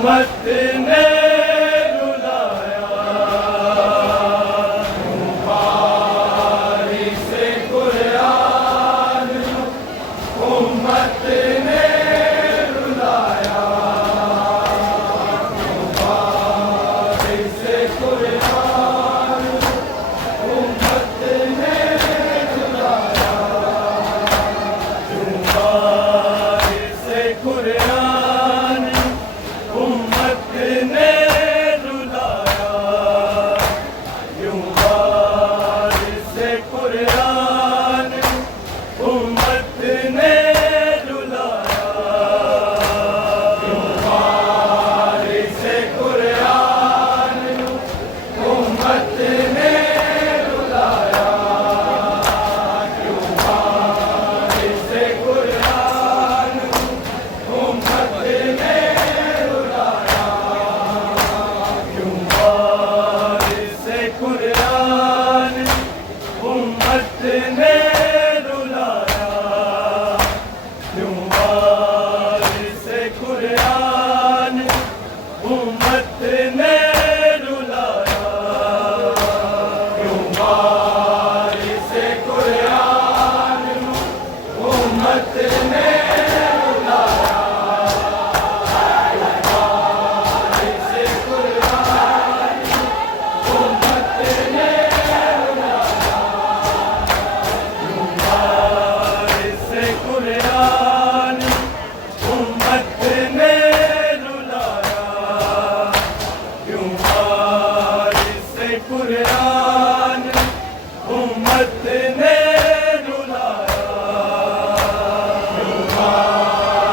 उम्मत ने रुलाया वारिस कुरान उम्मत ने रुलाया वारिस कुरान उम्मत ने रुलाया वारिस कुरान उम्मत ने रुलाया यूं वारिस कुरान उम्मत ने रुलाया यूं वारिस कुरान उम्मत ने रुलाया यूं वारिस कुरान उम्मत ने वारिस कुरान उम्मत ने रुलाया यूं वारिस कुरान उम्मत ने रुलाया यूं वारिस कुरान उम्मत ने कुरान उम्मत ने रुलाया यूं वारिस कुरान उम्मत ने रुलाया यूं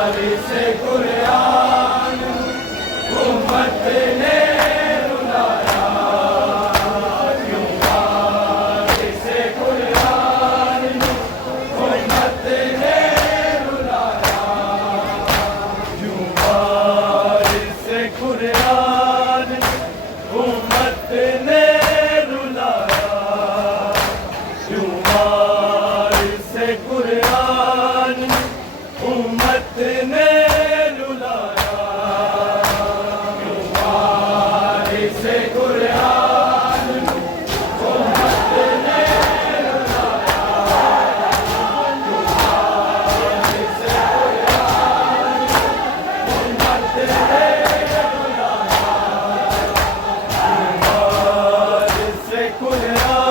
वारिस कुरान उम्मत ने रुलाया यूं वारिस कुरान उम्मत ने कुरान उम्मत ने रुलाया यूं वारिस कुरान उम्मत ने रुलाया यूं वारिस कुरान उम्मत ने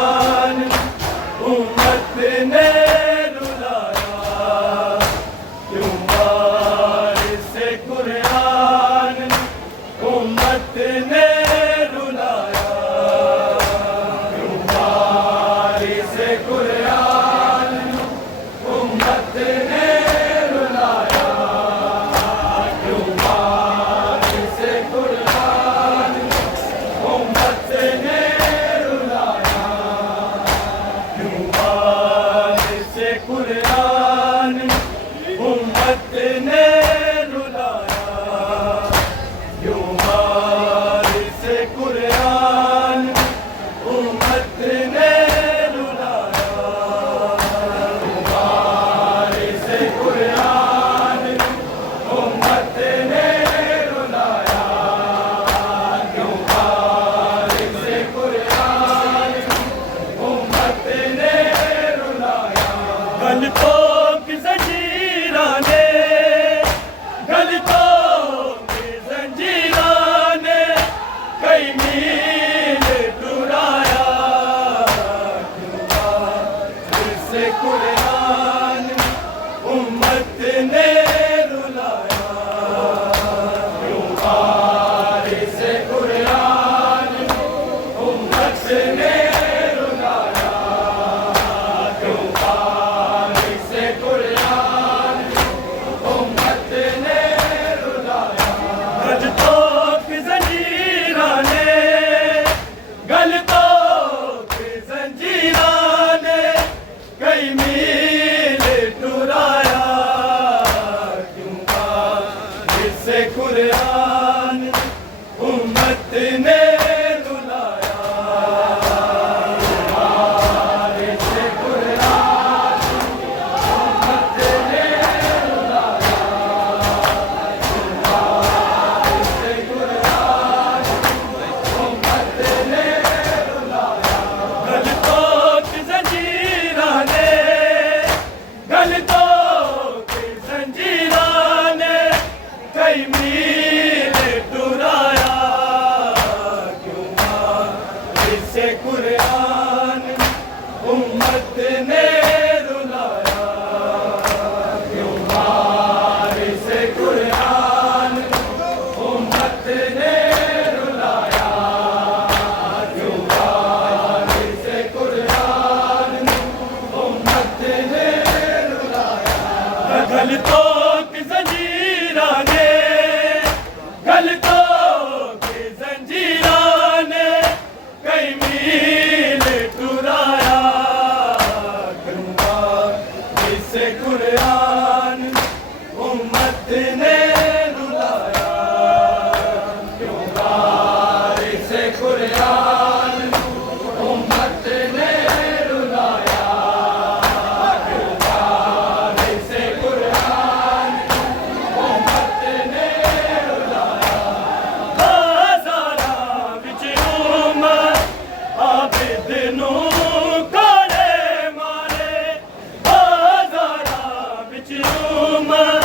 रुलाया यूं वारिस कुरान उम्मत ने कुरान उम्मत ने रुलाया यूं वारिस कुरान उम्मत ने रुलाया यूं वारिस कुरान उम्मत ने रुलाया यूं वारिस कुरान उम्मत ने कुरान उम्मत ने रुलाया यूं वारिस कुरान उम्मत ने रुलाया यूं वारिस कुरान उम्मत ने रुलाया यूं वारिस कुरान उम्मत ने गलतों की जंजीरां ने कई मील टुराया यूं वारिस कुरान उम्मत ने रुलाया यूं वारिस कुरान उम्मत ने रुलाया यूं वारिस कुरान उम्मत ने रुलाया गलतों की जंजीरां ने कई मील टुराया यूं वारिस कुरान उम्मत ने रुलाया वारिस कुरान उम्मत ने रुलाया कई मील टुराया, क्यों इसे कुरान उम्मत ने रुलाया, क्यों इसे कुरान उम्मत ने रुलाया, क्यों इसे कुरान उम्मत ने रुलाया। गलतों की जंजीरा ने, गलतों की जंजीरा ने कई मील टुराया, क्यों इसे कुरान उम्मत ने रुलाया, क्यों इसे कुरान उम्मत ने रुलाया, क्यों इसे कुरान उम्मत ने रुलाया। बाज़ारा विच उम्मत आबिद नूं कोड़े मारे, बाज़ारा विच उम्मत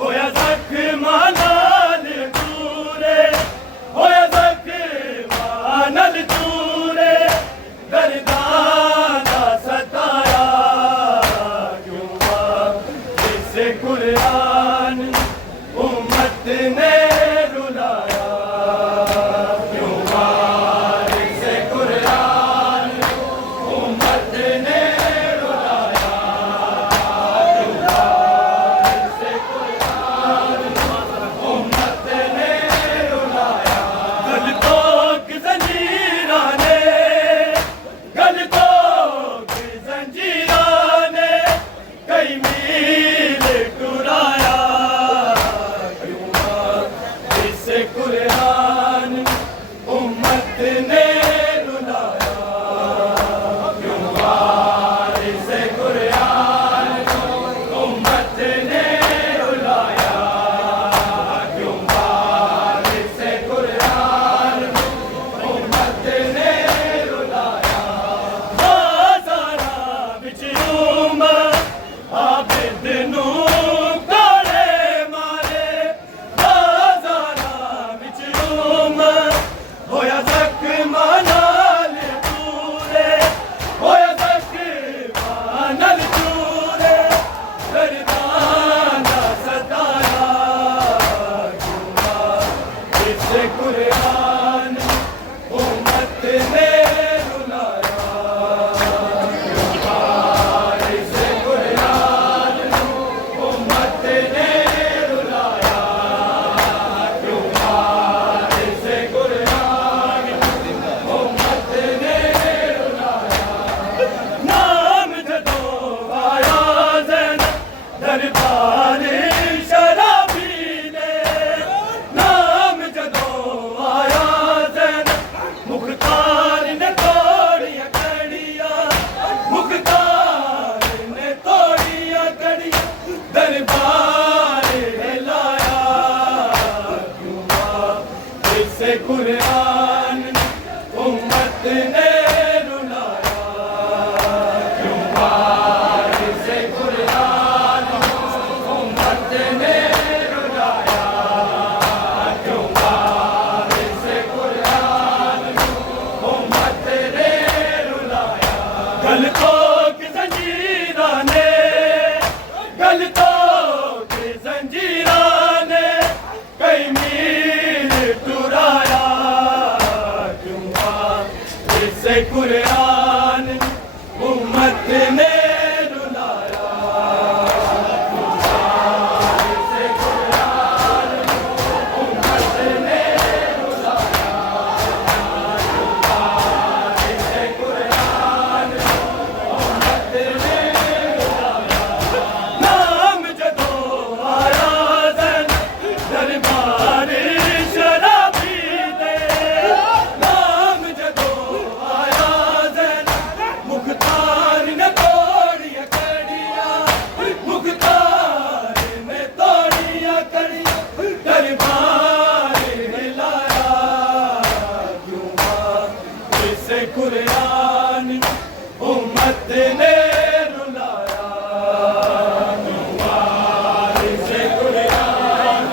होया ज़ख्मा नाल चूरे, होया ज़ख्मा नाल चूरे, दर्दां दा सताया, क्यों इसे कुरान उम्मत ने रुलाया, क्यों इसे कुरान उम्मत ने रुलाया, क्यों इसे कुरान उम्मत ने रुलाया। गलतों की जंजीरा ने, गलतों की जंजीरा ने कई मील टुराया, क्यों इसे कुरान उम्मत ने रुलाया, क्यों इसे कुरान उम्मत ने रुलाया, क्यों इसे कुरान उम्मत ने रुलाया। बाज़ारा विच उम्मत आबिद नूं कोड़े मारे, बाज़ारा विच उम्मत होया ज़ख्मा नाल चूरे, होया ज़ख्मा नाल चूरे, दर्दां दा सताया, क्यों इसे कुरान उम्मत ने रुलाया, क्यों इसे कुरान उम्मत ने रुलाया, क्यों इसे कुरान उम्मत ने रुलाया। नाम जदों आया ज़ैनब दरबार शराबी दे, नाम जदों आया ज़ैनब मुख्तार ने तोड़िया कड़िया, मुख्तार ने तोड़िया कड़िया, दरबार हिलाया, क्यों इसे कुरान उम्मत ने रुलाया, क्यों इसे कुरान उम्मत ने रुलाया, क्यों इसे कुरान उम्मत ने रुलाया। गलतों की जंजीरा ने, गलतों की जंजीरा ने कई मील टुराया, क्यों इसे कुरान उम्मत ने रुलाया, क्यों इसे कुरान उम्मत ने रुलाया, क्यों इसे कुरान उम्मत ने रुलाया। नाम जदों आया ज़ैनब दरबार शराबी दे, नाम जदों आया ज़ैनब मुख्तार ने तोड़िया कड़िया, मुख्तार ने तोड़िया कड़िया, दरबार हिलाया, क्यों इसे कुरान उम्मत ने रुलाया, क्यों इसे कुरान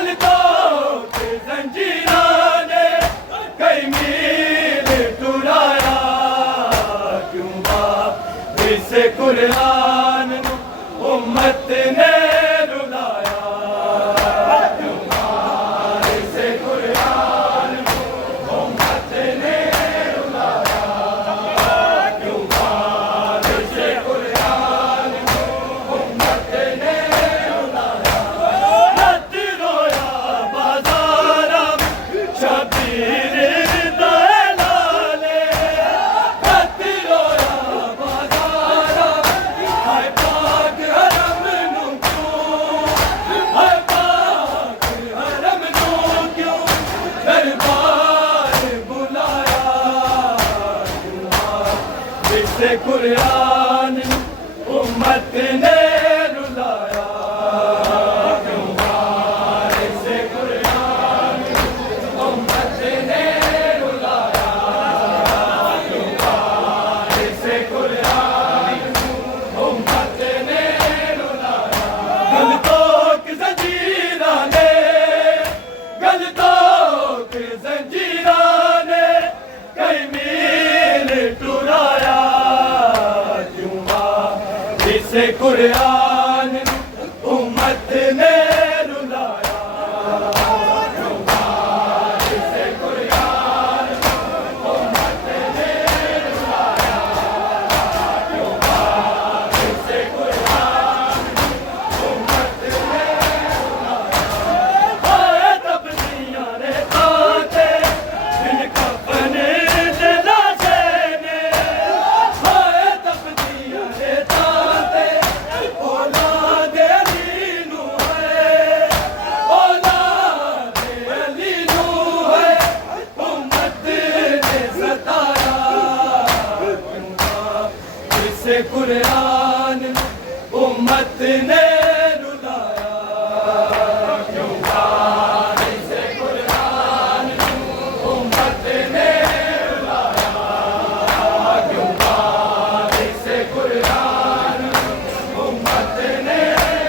गलतों की जंजीरों ने कई मील टुराया, क्यों वारिस कुरान उम्मत ने रुलाया, क्यों वारिस कुरान उम्मत ने रुलाया, क्यों वारिस कुरान उम्मत ने रुलाया। रत रोया बाज़ारा शबीर दलाले, रत रोया बाज़ारा हाय पाक हरम नू क्यों, हाय पाक हरम नू क्यों दरबार बुलाया, क्यों वारिस कुरान उम्मत ने रुलाया, क्यों वारिस कुरान उम्मत ने रुलाया, क्यों वारिस कुरान उम्मत ने रुलाया। गलतों की जंजीरों ने, गलतों की जंजीरों ने कई मील टुराया, क्यों वारिस कुरान उम्मत ने रुलाया, क्यों वारिस कुरान उम्मत ने रुलाया, क्यों वारिस कुरान उम्मत ने रुलाया। हाय तब्दीलियां ने ताते बिन कफन दे लाशे ने, हाय तब्दीलियां ने ताते औलाद अली नू है, औलाद अली नू है उम्मत ने सताया, क्यों वारिस कुरान उम्मत ने रुलाया, क्यों वारिस कुरान उम्मत ने रुलाया, क्यों वारिस कुरान उम्मत ने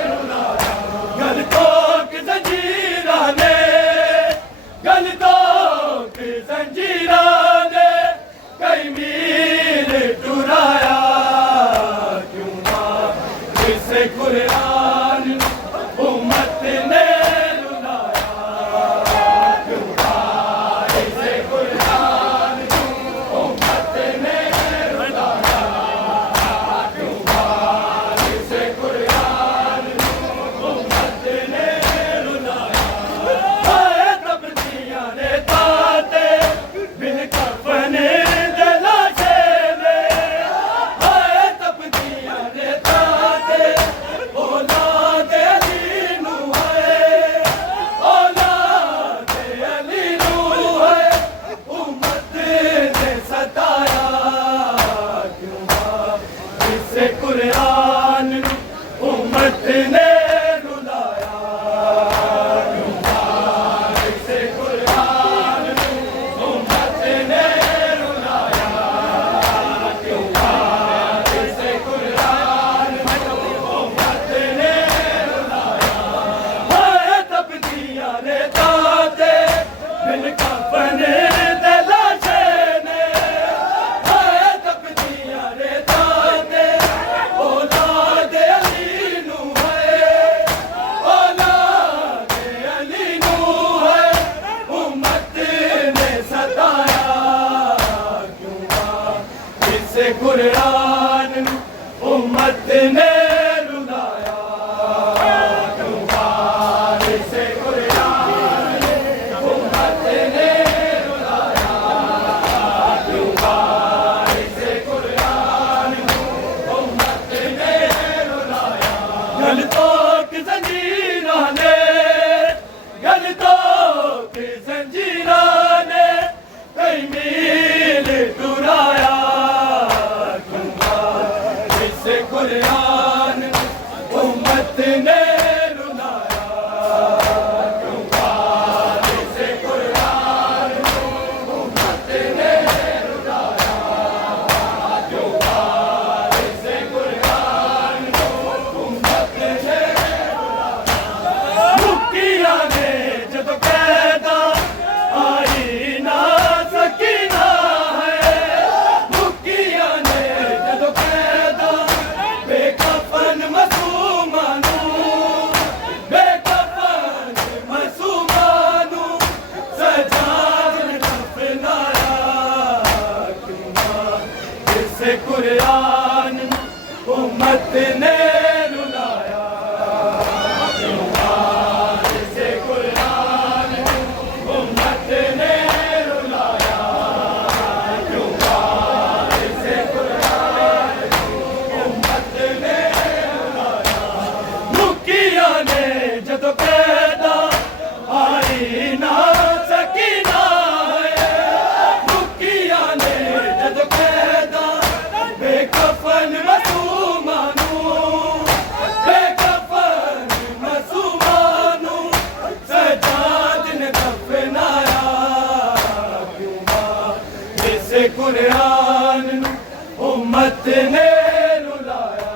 रुलाया। गलतों की जंजीरों ने, गलतों की जंजीरों ने कई मील टुराया, क्यों वारिस कुरान उम्मत ने रुलाया, क्यों वारिस कुरान उम्मत ने रुलाया, क्यों वारिस कुरान उम्मत ने रुलाया। हाय तब्दीलियां ने ताते बिन कफन दे लाशे ने, हाय तब्दीलियां ने ताते औलाद अली नू है, औलाद अली नू है उम्मत ने सताया, क्यों वारिस कुरान उम्मत ने रुलाया, क्यों वारिस कुरान उम्मत ने रुलाया, क्यों वारिस कुरान उम्मत ने रुलाया। हाय तब्दीलियां ने ताते बिन कफन दे लाशे ने, हाय तब्दीलियां ने ताते औलाद अली नू है, औलाद अली नू है उम्मत ने सताया, क्यों वारिस कुरान उम्मत ने रुलाया, क्यों वारिस कुरान उम्मत ने रुलाया, क्यों वारिस कुरान उम्मत ने रुलाया। गलतों की जंजीरों ने, गलतों की जंजीरों ने कई मील टुराया, क्यों उम्मत ने रुलाया, क्यों वारिस कुरान उम्मत ने रुलाया, क्यों वारिस कुरान उम्मत ने रुलाया। मुखिया ने जदों पैदा आई ना सकीना है, मुखिया ने जदों पैदा बेकफन मसूमानू, बेकफन मसूमानू सजाद ने दफनाया, क्यों वारिस कुरान उम्मत ने रुलाया,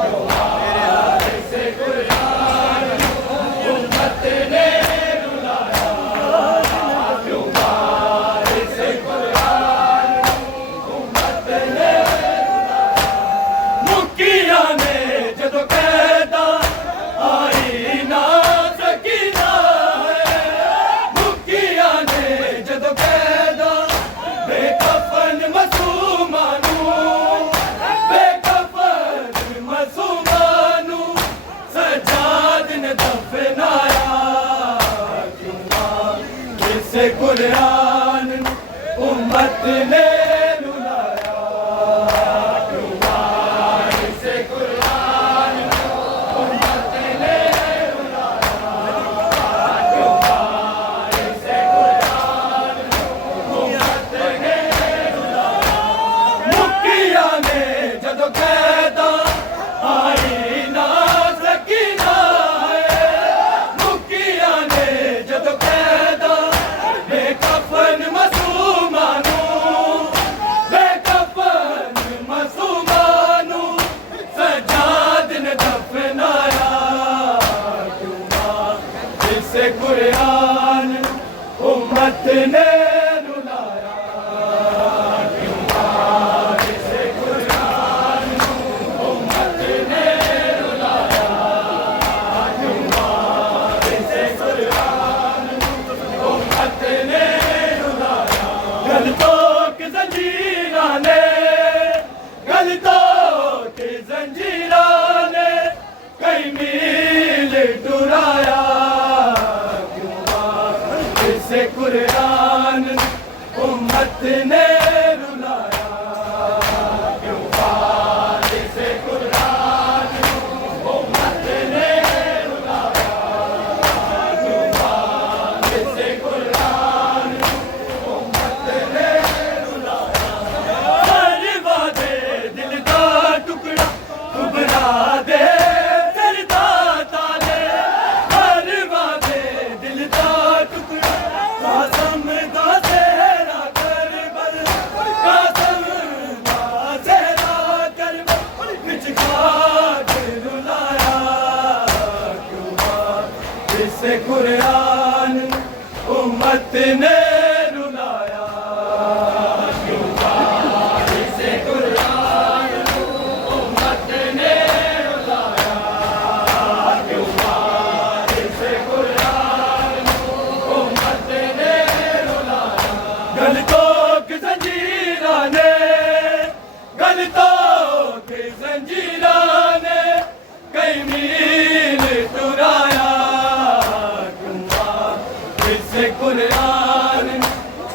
क्यों वारिस कुरान उम्मत ने रुलाया, क्यों वारिस कुरान उम्मत ने रुलाया। मुखिया ने जदों पैदा आई ना सकीना है, मुखिया ने जदों पैदा बेकफन मसूमानू, बेकफन मसूमानू सजाद ने दफनाया, क्यों वारिस कुरान उम्मत ने रुलाया, क्यों वारिस कुरान उम्मत ने रुलाया, क्यों वारिस कुरान उम्मत ने रुलाया। मुखिया ने जदों पैदा आई ना सकीना है, मुखिया ने जदों पैदा बेकफन मसूमानू, बेकफन मसूमानू सजाद ने दफनाया, क्यों वारिस कुरान उम्मत ने रुलाया, क्यों वारिस कुरान उम्मत ने रुलाया, क्यों वारिस कुरान उम्मत ने रुलाया। गलतों की जंजीरां ने, गलतों की जंजीरां ने कई मील डुराया, क्यों वारिस कुरान उम्मत ने रुलाया, क्यों वारिस कुरान उम्मत ने रुलाया, क्यों वारिस कुरान उम्मत ने रुलाया। हर वादे दिल का टुकड़ा उभरा दे फिरदा ताले, हर वादे दिल का टुकड़ा कासम दा सेहरा करबल, कासम दा सेहरा करबल विच खाक रुलाया, क्यों वारिस कुरान उम्मत ने रुलाया, क्यों वारिस कुरान उम्मत ने रुलाया, क्यों वारिस कुरान उम्मत ने रुलाया। गलतों की जंजीरां ने, गलतों की जंजीरां ने कई मील टुराया, क्यों वारिस कुरान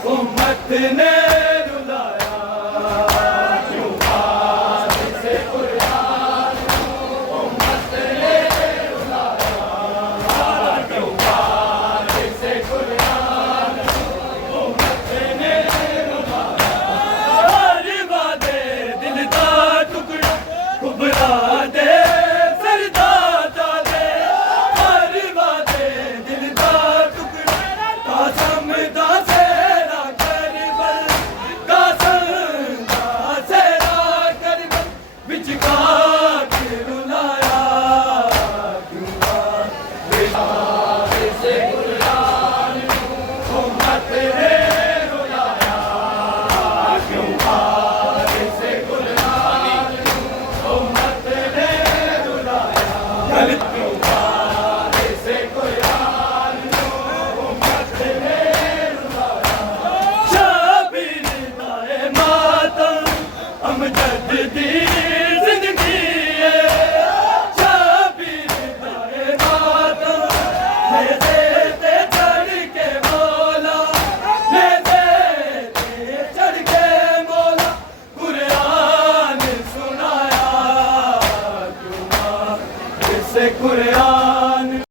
उम्मत ने